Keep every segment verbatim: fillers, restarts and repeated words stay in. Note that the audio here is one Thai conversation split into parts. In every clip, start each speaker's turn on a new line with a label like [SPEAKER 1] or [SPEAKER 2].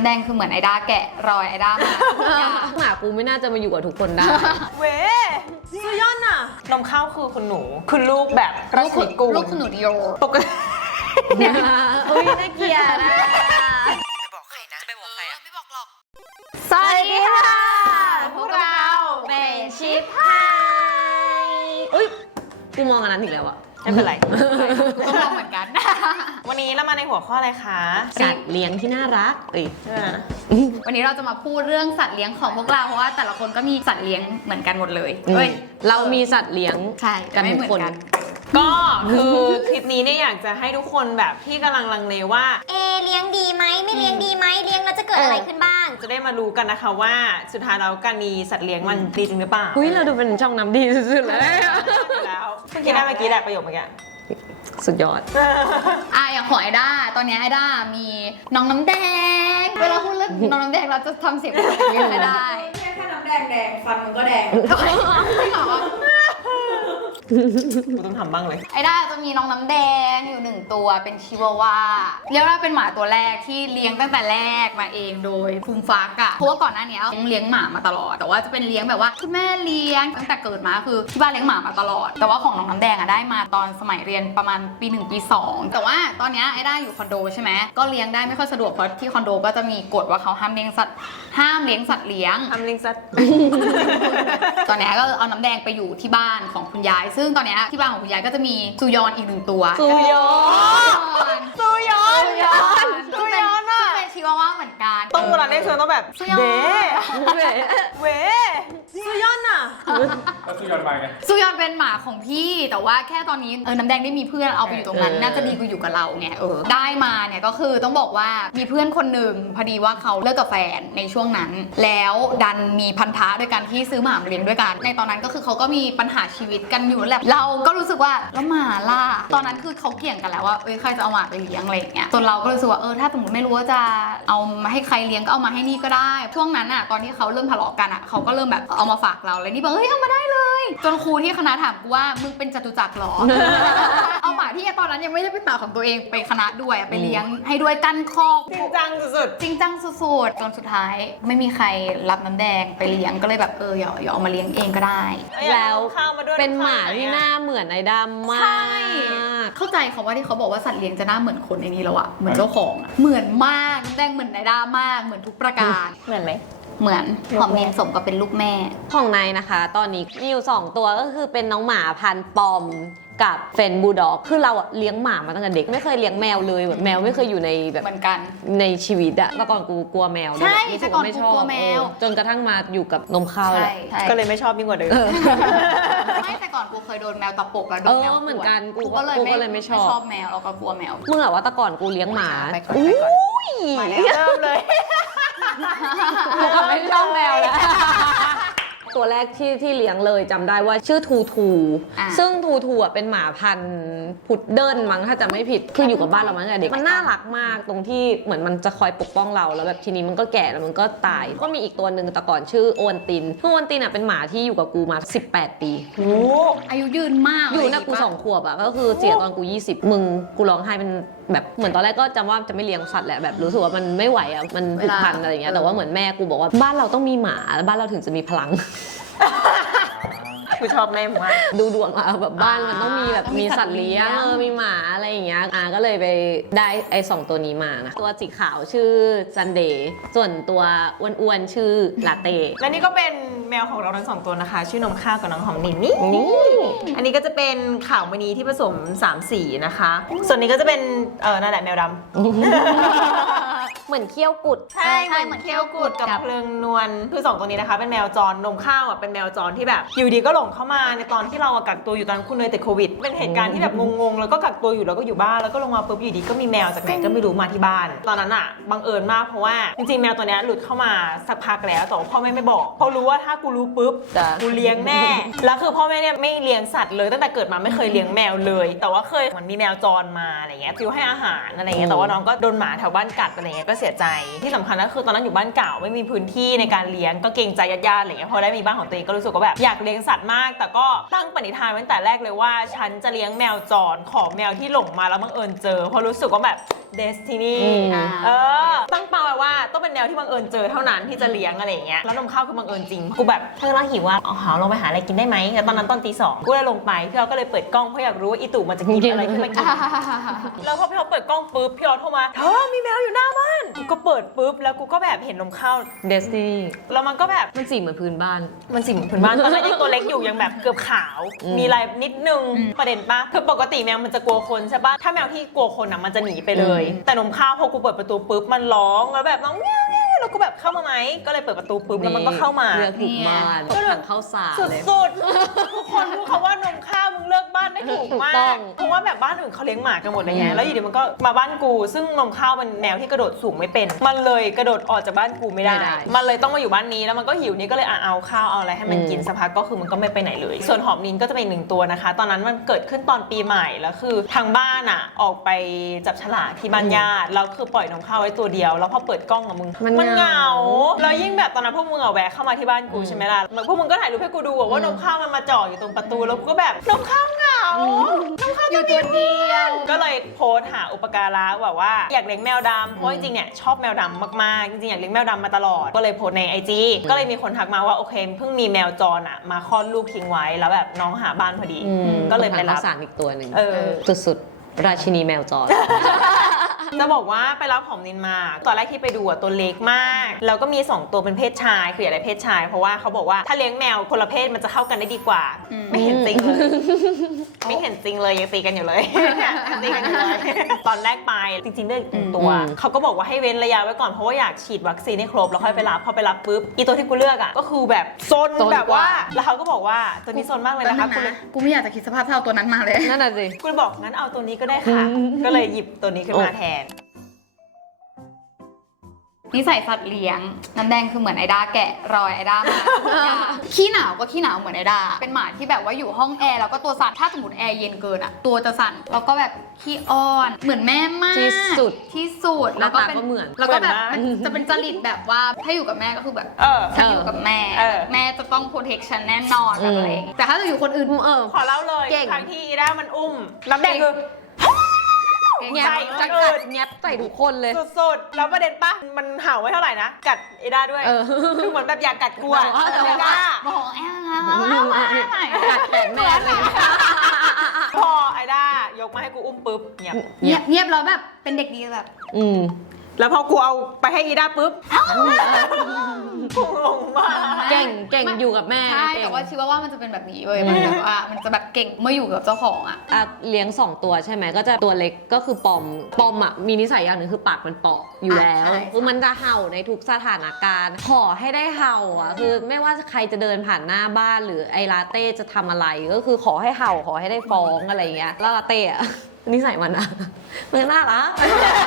[SPEAKER 1] ำแดงคือเหมือนไอด้าแกะรอยไอด้ามา
[SPEAKER 2] หมากูไม่น่าจะมาอยู่กับทุกคนได้
[SPEAKER 3] เว้สุดยอดน่ะนมข้าวคือคุณหนูคุณลูกแบบราชนิกูล
[SPEAKER 1] ลูกคุณหนูดิโอ
[SPEAKER 3] ปกติ
[SPEAKER 2] อุ้ยน่าเกลียดนะ
[SPEAKER 3] ไปบอกใครนะไปบอกใครอ่ะไม่บอกหรอก
[SPEAKER 2] สวัสดีค่ะ
[SPEAKER 3] พวกเรา
[SPEAKER 2] เป็นชิปไฮอุ้ยกูมองอันนั้นอีกแล้วอะ
[SPEAKER 3] ไม่เป็นไร
[SPEAKER 1] ก็มองเหมือนกัน
[SPEAKER 3] วันนี้เรามาในหัวข้ออะไรคะ
[SPEAKER 2] สัตว์เลี้ยงที่น่ารักเอ้ย
[SPEAKER 3] ใช่ไหม
[SPEAKER 1] วันนี้เราจะมาพูดเรื่องสัตว์เลี้ยงของพวกเราเพราะว่าแต่ละคนก็มีสัตว์เลี้ยงเหมือนกันหมดเลยเฮ้ย
[SPEAKER 2] เรามีสัตว์เลี้ยง
[SPEAKER 1] ใช่แต่
[SPEAKER 2] กัน
[SPEAKER 1] ไม่
[SPEAKER 2] ทุ
[SPEAKER 1] เห
[SPEAKER 2] ก
[SPEAKER 1] มือน
[SPEAKER 2] คน
[SPEAKER 1] กัน
[SPEAKER 3] ก็คือคลิปนี้เนี่ยอยากจะให้ทุกคนแบบที่กำลังลังเลว่า
[SPEAKER 4] เอเลี้ยงดีไหมไม่เลี้ยงดีไหมเลี้ยงแล้วจะเกิดอะไรขึ้นบ้าง
[SPEAKER 3] จะได้มารู้กันนะคะว่าสุดท้ายแล้วการมีสัตว์เลี้ยงมันดีจริงหรือเปล่า
[SPEAKER 2] อุ้ยเราดูเป็นช่องน้ำดีสุดๆเลย
[SPEAKER 3] แล้วเพิ่งคิดได้เมื่อกี้แหละประโยคเมื่อกี้
[SPEAKER 2] สุดยอด
[SPEAKER 1] อ่ะอย่างของไอด้าตอนนี้ไอด้ามีน้องน้ำแดงเวลาพูดเรื่องน้องน้ำแดงเราจะทำเสียงแบบนี้ไม่ได้
[SPEAKER 5] แค่แค่น้ำแดงแดงฟันมันก็แดง
[SPEAKER 1] จริงเหรอ
[SPEAKER 3] กูต้องทำบ้างเลย
[SPEAKER 1] ไอด้าจะมีน้องน้ำแดงอยู่หนึ่งตัวเป็นชิวาวาเรียกว่าเป็นหมาตัวแรกที่เลี้ยงตั้งแต่แรกมาเองโดยภูมิฟักอะเพราะว่าก่อนหน้านี้เลี้ยงหมามาตลอดแต่ว่าจะเป็นเลี้ยงแบบว่าคุณแม่เลี้ยงตั้งแต่เกิดมาคือที่บ้านเลี้ยงหมามาตลอด แต่ว่าของน้องน้ำแดงอะได้มาตอนสมัยเรียนประมาณปีหนึ่งปีสองแต่ว่าตอนนี้ไอด้าอยู่คอนโดใช่ไหมก็เลี้ยงได้ไม่ค่อยสะดวกเพราะที่คอนโดก็จะมีกฎว่าเขาห้ามเลี้ยงสัตว์ห้ามเลี้ยงสัตว์เลี้ยง
[SPEAKER 3] ทำลิงซัด
[SPEAKER 1] ตอนนี้ก็เอาน้ำแดงไปอยู่ที่บ้านของคุณยาย ซึ่งตอนนี้ที่บ้านของคุณยายก็จะมีซูยอนอีกหนึ่งตัว
[SPEAKER 2] ซูยอน
[SPEAKER 3] ซูยอน
[SPEAKER 1] ซูยอนซูยอนอ่ะเป็นชิวาว่าเหมือนกัน
[SPEAKER 3] ต้องเวลาเรียกซูยอนต้องแบบ
[SPEAKER 1] ซูยอน
[SPEAKER 3] เด้เว้ซูยอนอ่ะ
[SPEAKER 6] แล้วสุยอนไปไง
[SPEAKER 1] ซูยอนเป็นหมาของพี่แต่ว่าแค่ตอนนี้เออน้ำแดงได้มีเพื่อนเอาไปอยู่ตรงนั้น
[SPEAKER 2] เออ
[SPEAKER 1] น่าจะดีกว่าอยู่กับเราไงเออได้มาเนี่ยก็คือต้องบอกว่ามีเพื่อนคนหนึ่งพอดีว่าเขาเลิกกับแฟนในช่วงนั้น แล้วดันมีพันธะด้วยกันที่ซื้อหมามาเลี้ยงด้วยกันในตอนนั้นก็คือเขาก็มีปัญหาชีวิตกันอยู่แหละเราก็รู้สึกว่าแล้วหมาล่ะตอนนั้นคือเขาเกี่ยงกันแล้วว่าเอ้ยใครจะเอาหมาไปเลี้ยงอะไรอย่างเงี้ยจนเราก็รู้สึกว่าเออถ้าสมมติไม่รู้ว่าจะเอามาให้ใครเลี้ยงก็เอามาให้นี่ก็ได้ช่วงนั้นอ่ะตอนที่เขาเริ่มทะเลาะกันอ่ะเขาก็เริ่มแบบเอามาฝากเราเลยนี่บอกเฮ้ยเอามาได้เลยจนครูที่คณะถามกูว่ามึงเป็นจตุจักรหรอ เอาหมาที่ตอนนั้นยังไม่ได้เป็นหมาของตัวเองไปคณะด้วยอะไปเลี้ยงให้ด้วยกันคอก
[SPEAKER 3] จริงจังสุด
[SPEAKER 1] จริงจังสุดๆจนสุดท้ายไม่มีใครรับน้ำแดงไปเลี้ยงก็เลยแบบเอออย่าอย่าเอามาเลี้ยงเองก็ได้
[SPEAKER 3] ๆ
[SPEAKER 2] แล้ว
[SPEAKER 3] ข้าวมาด้วย
[SPEAKER 2] เป็นหมาที่หน้าเหมือนไอ้ดำมาก
[SPEAKER 1] เข้าใจเขาว่าที่เขาบอกว่าสัตว์เลี้ยงจะหน้าเหมือนคนในนี้แล้วอะเหมือนเจ้าของอะเหมือนมากน้ำแดงเหมือนไนด้ามากเหมือนทุกประการ
[SPEAKER 3] เหมือนไหม
[SPEAKER 1] เหมือนหอมเนียนสมกับเป็นลูกแม่
[SPEAKER 2] ของนายนะคะ ตอนนี้มีอยู่สองตัวก็คือเป็นน้องหมาพันธุ์ปอมกับเฟนบูลด็อกคือเราอะเลี้ยงหมามาตั้งแต่เด็กไม่เคยเลี้ยงแมวเลยแบบแมวไม่เคยอยู่ในแบบ
[SPEAKER 1] เหมือนกัน
[SPEAKER 2] ในชีวิตอะแต่ก่อนกูกลัวแมวด้วย
[SPEAKER 1] ใช่
[SPEAKER 2] รู้สึ
[SPEAKER 1] แต่ก่อน
[SPEAKER 2] ไม่
[SPEAKER 1] กู
[SPEAKER 2] ชอบ
[SPEAKER 1] กลัวแมว
[SPEAKER 2] เออจนกระทั่งมาอยู่กับนมข้าวแห
[SPEAKER 1] ใช่
[SPEAKER 2] ละ
[SPEAKER 1] ใช่
[SPEAKER 3] ก็เลยไม่ชอบยิ่งกว่าเดิม
[SPEAKER 1] ไม่แต่ก่อนกูเคยโดนแมวตะปบแล้วโด
[SPEAKER 2] เอน
[SPEAKER 1] แมว
[SPEAKER 2] อเหมือนกันกู
[SPEAKER 1] กู
[SPEAKER 2] ก็
[SPEAKER 1] ก็เลย
[SPEAKER 2] กู
[SPEAKER 1] ไม่
[SPEAKER 2] ก็เลยไม่ชอบ
[SPEAKER 1] ชอบแมวแล้วก็กลัวแมว
[SPEAKER 2] มึงอะว่าแต่ก่อนกูเลี้ยงหมา
[SPEAKER 1] ไปก่อน
[SPEAKER 2] อุ้
[SPEAKER 1] ไปก่อน
[SPEAKER 2] ย
[SPEAKER 1] มาแล้ว
[SPEAKER 3] เริ่มเลย
[SPEAKER 2] กูก็ไม่ชอบแมวแล้ว ตัวแรกที่ที่เลี้ยงเลยจำได้ว่าชื่อทูทู
[SPEAKER 1] อ่ะ
[SPEAKER 2] ซึ่งทูทูอ่ะเป็นหมาพันธุ์พุดเดิ้ลมั้งถ้าจะไม่ผิดคืออยู่กับบ้านเรามาตั้งแต่เด็กมันน่ารักมากตรงที่เหมือนมันจะคอยปกป้องเราแล้วแบบทีนี้มันก็แก่แล้วมันก็ตายก็มีอีกตัวหนึ่งแต่ก่อนชื่อโอวันตินคือโอวันตินอ่ะเป็นหมาที่อยู่กับกูมาสิบแปดปี
[SPEAKER 3] โอ้
[SPEAKER 1] อายุยืนมาก
[SPEAKER 2] อยู่นะกูสองขวบอ่ะก็คือเสียตอนกูยี่สิบมึงกูร้องไห้เป็นแบบเหมือนตอนแรกก็จำว่าจะไม่เลี้ยงสัตว์แหละแบบรู้สึกว่ามันไม่ไหวอ่ะมันผูกพันอะไรอย่างเงี้ยแต่ว่าเหมือนแม่กูบอกว่าบ้านเราต้องมีหมาบ้านเราถึงจะมีพลัง
[SPEAKER 3] กูชอบแม่มาก
[SPEAKER 2] ดูดวงมาแบบบ้านมันต้องมีแบบมีสัตว์เลี้ยงเออมีหมาอะไรอย่างเงี้ยอ่าก็เลยไปได้ไอ้สองตัวนี้มานะตัวสีขาวชื่อซันเดย์ส่วนตัวอ้วนๆชื่อลาเต้
[SPEAKER 3] และนี่ก็เป็นแมวของเราทั้งสองตัวนะคะ ชื่อนมข้าวกับน้องหอมนินนี่
[SPEAKER 2] นี่
[SPEAKER 3] อันนี้ก็จะเป็นขาวมณีที่ผสมสามสีนะคะ ส่วนนี้ก็จะเป็นเออนั่นแหละแมวดำ
[SPEAKER 2] เหมือนเขี้ยวกุด
[SPEAKER 3] ใช่เหมือนเคี้ยวกุดกับเพลิงนวลคือสองตัวนี้นะคะเป็นแมวจรนมข้าวอ่ะเป็นแมวจรที่แบบอยู่ดีก็หลงเข้ามาในตอนที่เราอะกักตัวอยู่ตอนคุณเนยติดโควิดเป็นเหตุการณ์ที่แบบงงๆแล้วก็กักตัวอยู่แล้วก็อยู่บ้านแล้วก็ลงมาปุ๊บอยู่ดีก็มีแมวจากไหนก็ไม่รู้มาที่บ้าน ตอนนั้นอ่ะบังเอิญมากเพราะว่าจริงๆแมวตัวเนี้ยหลุดเข้ามาสักพักแล้วแต่ว่าพ่อแม่ไม่บอกเพราะรู้ว่าถ้ากูรู้ปุ๊บ
[SPEAKER 2] จะ
[SPEAKER 3] กูเลี้ยงแน่แล้วคือพ่อแม่เนี่ยไม่เลี้ยงสัตว์เลยตั้งแต่เกิดมาไม่เคยเลี้ยงแมวเลยแต่ว่าเคยเหมือนมีแมวจรมาอะไรเงี้ยฟิวให้อาหารอะไรเงี้ยแต่ว่าน้องก็โดนหมาแถวบ้านกัดอะไรเงี้ยก็เสียใจที่สำคัญก็คือตอนนั้นอยู่บ้านเก่าไม่มีพื้นที่ในการเลี้ยงก็เกรงใจญาติๆอะไรเงี้ยพอได้มีบ้านของตัวเองก็รู้สึกว่าแบบอยากเลี้ยงสัตว์มากแต่ก็ตั้งปณิธานไว้ตั้งแต่แรกเลยว่าฉันจะเลี้ยงแมวจรขอแมวที่หลงมาแล้วบังเอิญเจอเพราะรู้สึกว่าแบบเดสตินีเออตั้งเป้าไว้ว่าต้องเป็นแนวที่บังเอิญเจอเท่านั้นที่จะเลี้ยงอะไรอย่างเงี้ยแล้วนมข้าวคือบังเอิญจริงกูแบบถ้าเราหิวว่าอ๋อหาลงไปหาอะไรกินได้ไหมแต่ตอนนั้นตอนตีสองกูเลยลงไปพี่เราก็เลยเปิดกล้องเพราะอยากรู้ว่าอีตู่มันจะกินอะไรขึ้นมากินแล้วพอพี่เราเปิดกล้องปุ๊บพี่เราโทรมาเธอมีแมวอยู่หน้าบ้านกูก็เปิดปุ๊บแล้วกูก็แบบเห็นนมข้าว
[SPEAKER 2] เดสตินี
[SPEAKER 3] แล้วมันก็แบบ
[SPEAKER 2] มันสีเหมือนพื้นบ้าน
[SPEAKER 3] มันสิ่งผืนบ้านตอนนั้นยังตัวเล็กอยู่ยังแบบเกือบขาว
[SPEAKER 2] อืม
[SPEAKER 3] มีลายนิดนึงประเด็นปะคือปกติแมวมันจะกลัวคนใช่ปะถ้าแมวที่กลัวคนอ่ะมันจะหนีไปเลย แต่นมข้าวพอกูเปิดประตูปุ๊บมันร้องแล้วแบบน้องเงี้ยวเงี้ยวแล้วกูแบบเข้ามาไหมก็เลยเปิดประตูปุ๊บแล้วมันก็เข้ามา
[SPEAKER 2] เลือกถูกบ้านตกถังเข้าสารเลย
[SPEAKER 3] สุดๆทุกคนพูดคำว่านมข้าวมึงเลือกบ้านได้ถูก
[SPEAKER 2] ถูก
[SPEAKER 3] มา
[SPEAKER 2] ต้
[SPEAKER 3] ก
[SPEAKER 2] อง
[SPEAKER 3] เพราะว่าแบบบ้านอื่นเขาเลี้ยงหมากันหมดเลยไง
[SPEAKER 2] อืม
[SPEAKER 3] แล้วอยู่ดีมันก็มาบ้านกู ซึ่งนมข้าวมันแนวที่กระโดดสูงไม่เป็น มันเลยกระโดดออกจากบ้านกูไม่ได้ มันเลยต้องมาอยู่บ้านนี้แล้วมันก็หิวนี่ก็เลยอ่ะเอาข้าวเอาอะไรให้มันกินสักพักก็คือมันก็ไม่ไปไหนเลย ส่วนหอมนินก็จะเป็นอีกหนึ่งตัวนะคะ ตอนนั้นมันเกิดขึ้นตอนปีใหม่แล้วคือทางบ้านอ่ะออกไปจับฉลากที่บ้านญาติแล้วคือปล่อยนมข้าวไว้ตัวเดียวแล้วพอเปิดกล้องอะมึง
[SPEAKER 2] มัน
[SPEAKER 3] มันเห
[SPEAKER 2] เห
[SPEAKER 3] งาง
[SPEAKER 2] า
[SPEAKER 3] แล้วยิ่งแบบตอนนั้นพวกมึงอะแวะเข้ามาที่บ้านกูใช่ไหมล่ะแล้วพวกมึงก็ถ่ายรูปให้กูดูอะว่านมข้าวมันมาจ่ออยู่ตรงประตูแล้วกูก็แบบนมข้าวเหงา
[SPEAKER 1] อยู่ตัวเดียว
[SPEAKER 3] ก็เลยโพสต์หาอุปการะแบบว่าอยากเลี้ยงแมวดำเพราะจริงๆเนี่ยชอบแมวดำมากๆจริงๆอยากเลี้ยงแมวดำมาตลอดก็เลยโพสต์ใน ไอ จี ก็เลยมีคนทักมาว่าโอเคเพิ่งมีแมวจรอะมาคลอดลูกทิ้งไว้แล้วแบบน้องหาบ้านพอดี
[SPEAKER 2] อืม
[SPEAKER 3] ก็เลยไป
[SPEAKER 2] ตกถัง
[SPEAKER 3] รับ
[SPEAKER 2] ข้าสารอีกตัวหนึ่ง
[SPEAKER 3] เออ
[SPEAKER 2] สุดๆราชินีแมวจร
[SPEAKER 3] จะบอกว่าไปรับหอมนินมาตอนแรกที่ไปดูอะตัวเล็กมากแล้วก็มีสองตัวเป็นเพศชายคืออยากได้เพศชายเพราะว่าเขาบอกว่าถ้าเลี้ยงแมวคนละเพศมันจะเข้ากันได้ดีกว่า
[SPEAKER 1] อืม
[SPEAKER 3] ไม่เห็นจริงเลย ไม่เห็นจริงเลยยังตีกันอยู่เลย ยังตีกันอยู่เลย ตอนแรกไปจริงๆได้หนึ่งตัว
[SPEAKER 2] อืม
[SPEAKER 3] เขาก็บอกว่าให้เว้นระยะไว้ก่อนเพราะว่าอยากฉีดวัคซีนให้ครบแล้วค่อยไปรับพอไปรับปุ๊บอีตัวที่กูเลือกอ่ะก็คือแบบซน
[SPEAKER 2] ซน
[SPEAKER 3] แบบว่า
[SPEAKER 2] กว่า
[SPEAKER 3] แล้วเขาก็บอกว่าตัวนี้ซนมากเลยนะคะ
[SPEAKER 1] แป๊
[SPEAKER 3] คุณ
[SPEAKER 1] บงกูไม่อยากจะคิดสภาพเท่าตัวนั้นมาเลย
[SPEAKER 2] นั่นน่ะสิ
[SPEAKER 3] คุณบอกงั้นเอาตัวนี้ก็ได้ค่ะ ก็เลยหยิบตัวนี้ขึ้นมาแทน
[SPEAKER 1] นิสัยสัตว์เลี้ยงน้ำแดงคือเหมือนไอด้าแกะรอยไอด้ามาทุกอย่างขี้หนาวก็ขี้หนาวเหมือนไอด้าเป็นหมาที่แบบว่าอยู่ห้องแอร์แล้วก็ตัวสั่นถ้าสมมติแอร์เย็นเกินอ่ะตัวจะสั่นแล้วก็แบบขี้อ้อนเหมือนแม่มาก
[SPEAKER 2] ที่สุด
[SPEAKER 1] ที่สุดแล้วก็เป็น
[SPEAKER 2] หน้าตาก็เหมือน
[SPEAKER 1] แล้วก็แบบ
[SPEAKER 3] เหมือนมาก
[SPEAKER 1] จะเป็นจริตแบบว่าถ้าอยู่กับแม่ก็คือแบบ
[SPEAKER 3] เออ
[SPEAKER 1] ถ้าอยู่กับแม่
[SPEAKER 3] เออ
[SPEAKER 1] แม่จะต้องโปรเทคชันแน่นอนแบบอะไรอย่างเงี้ยแต่ถ้าจะอยู่คนอื่น
[SPEAKER 2] เออ
[SPEAKER 3] ขอเล่าเลย
[SPEAKER 2] เก่ง
[SPEAKER 3] ครั้งที่อีด้ามันอุ้มน้ำแดงคือ
[SPEAKER 2] แงบ
[SPEAKER 3] ใช่
[SPEAKER 2] จะกัดแงบใส่ทุกคนเลย
[SPEAKER 3] สุดๆ แล้วประเด็นปะมันเห่าไว้เท่าไหร่นะ กัดเอด้าด้วย
[SPEAKER 2] เออ
[SPEAKER 3] คือเหมือนแบบอยากกัดกูอะ
[SPEAKER 2] บอกว่า
[SPEAKER 3] เอด้า
[SPEAKER 1] บอกแอร์แล้วมาใหม่
[SPEAKER 2] กัดแขนแม่เลย
[SPEAKER 3] พอไอด้ายกมาให้กูอุ้มปุ๊บเงียบ
[SPEAKER 1] เงียบเงียบแล้วแบบเป็นเด็กดีแบบ
[SPEAKER 2] อืม
[SPEAKER 3] แล้วพอกูเอาไปให้อีด้าปุ๊บกูงงมาก
[SPEAKER 2] เก่งเก่งอยู่กับแม่
[SPEAKER 1] ใช่
[SPEAKER 2] เก่ง
[SPEAKER 1] แต่ว่าชิว่าว่ามันจะเป็นแบบนี้เว้ยมันแบบว่ามันจะแบบเก่งเมื่ออยู่กับเจ้าของอ่ะ
[SPEAKER 2] อ่ะเลี้ยงสองตัวใช่ไหมก็จะตัวเล็กก็คือปอมปอมอ่ะมีนิสัยอย่างหนึ่งคือปากมันเปาะอยู่แล้ว
[SPEAKER 1] อ่ะใช่
[SPEAKER 2] คือมันจะเห่าในทุกสถานการณ์ ขอให้ได้เห่าอ่ะคือไม่ว่าใครจะเดินผ่านหน้าบ้านหรือไอลาเต้จะทำอะไรก็คือขอให้เห่าขอให้ได้ฟ้องอะไรอย่างเงี้ยแล้วลาเต้อ่ะ นิสัยมันอะมันน่ารัก